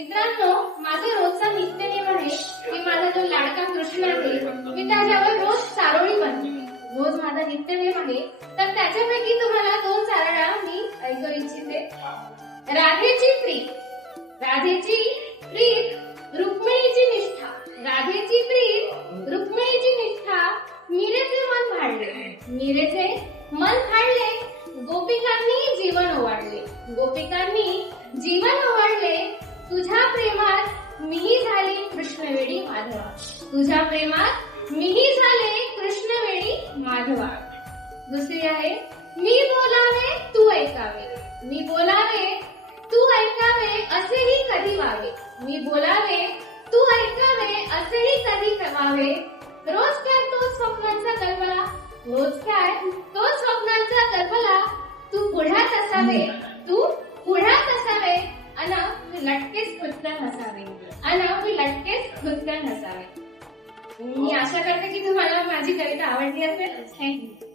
मित्रांनो, माझा रोजचा नित्यनेम आहे की माझा जो लाडका कृष्ण आहे मी त्याच्यावर रोज चारोळी बनते. रोज माझा नित्यनेम आहे. तर त्याच्यापैकी तुम्हाला 2 चारोळ्या मी ऐकू इच्छिते. राधेची प्रीत, राधेची प्रीत, रुक्मिणीची निष्ठा. राधेची प्रीत, रुक्मिणीची निष्ठा. मीरेचे मन भाळले, मीरेचे मन भाळले. गोपिकांनी जीवन ओवाळले, गोपिकांनी जीवन ओवाळले. तुझ्या प्रेमात मीही झाले कृष्णवेडी माधवा, तुझ्या प्रेमात मीही झाले कृष्णवेडी माधवा. दुसरी आहे, मी बोलावे तू ऐकावे, मी बोलावे तू ऐकावे असेही कधी व्हावे. मी बोलावे तू ऐकावे असेही कधी व्हावे. रोज काय तो स्वप्नांचा कल्पना, रोज काय तो स्वप्नांचा कल्पना. तू पुढ्यात असावे, तू पुढ्यात असावे अन मी लटकेच खुदकन हसावे, अन मी लटकेच खुदकन हसावे. मी आशा करते की तुम्हाला माझी कविता आवडली असेल. थँक्यू.